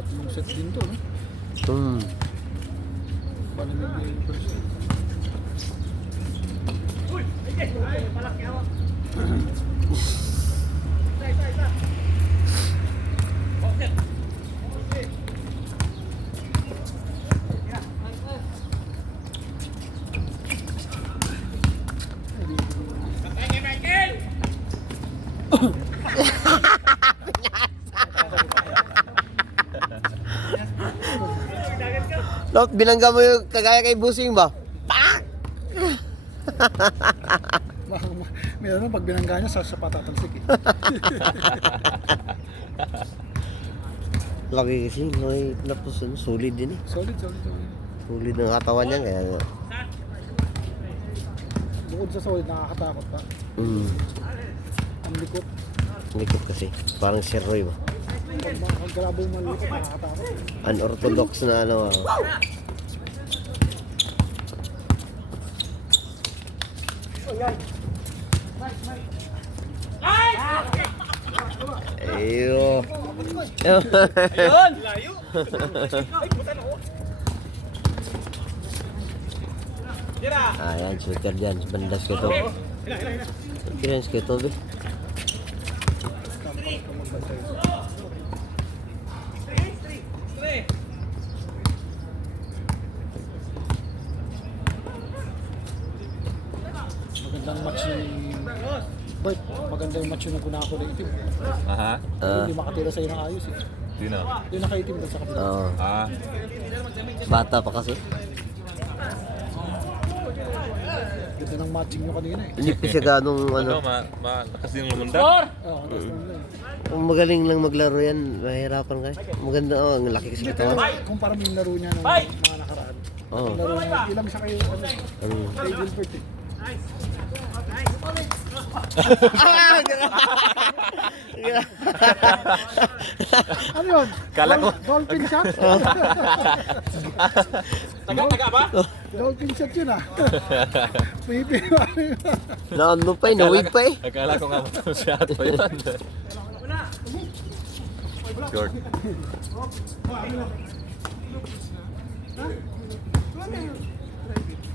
Tatlong set din to, no? Palamig na yung person. Lot, binangga mo yung kagaya kay Busing ba? Pak! Meron pag binangga niya sa patatalsik eh. Laki kasi, may lapos, solid din eh. Solid, solid, solid. Solid ng katawan niya, kaya... Bukod sa solid, nakakatakot pa. Ang likot. Likot kasi, parang si Roy ba? Pag grabo mo malikot, nakakatakot. Unorthodox na ano. Ayo. Ayun! Layo! Ayan, shooter dyan. Bandas ko to. Kailan ko to, be? Magandang match yung... Bert, maganda yung match yung naguna ko na itim. Aha. Hindi makatira sa'yo ng ayos eh. Yun na. Yung nakaitim doon sa kapila. Oo. Ah. Bata pa kasi. Ganda ng matching nyo kanina eh. Hindi pa siya ganong ano. Malakas din lumunda. Oo, tapos lang lang. Kung magaling lang maglaro yan, mahirapan ka. Maganda, ang laki kasi katawan. Kumpara mo yung laro niya ng mga nakaraan. Oo. Yung laro niya, ilang siya kayo, ano, kay Gilbert eh. Ano yun? Kala ko. Dolphin shot? Taga ba? Dolphin shot yun ah. Pipili Na ano pa eh, nawig pa eh. Akala ko nga shot pa yun. Short.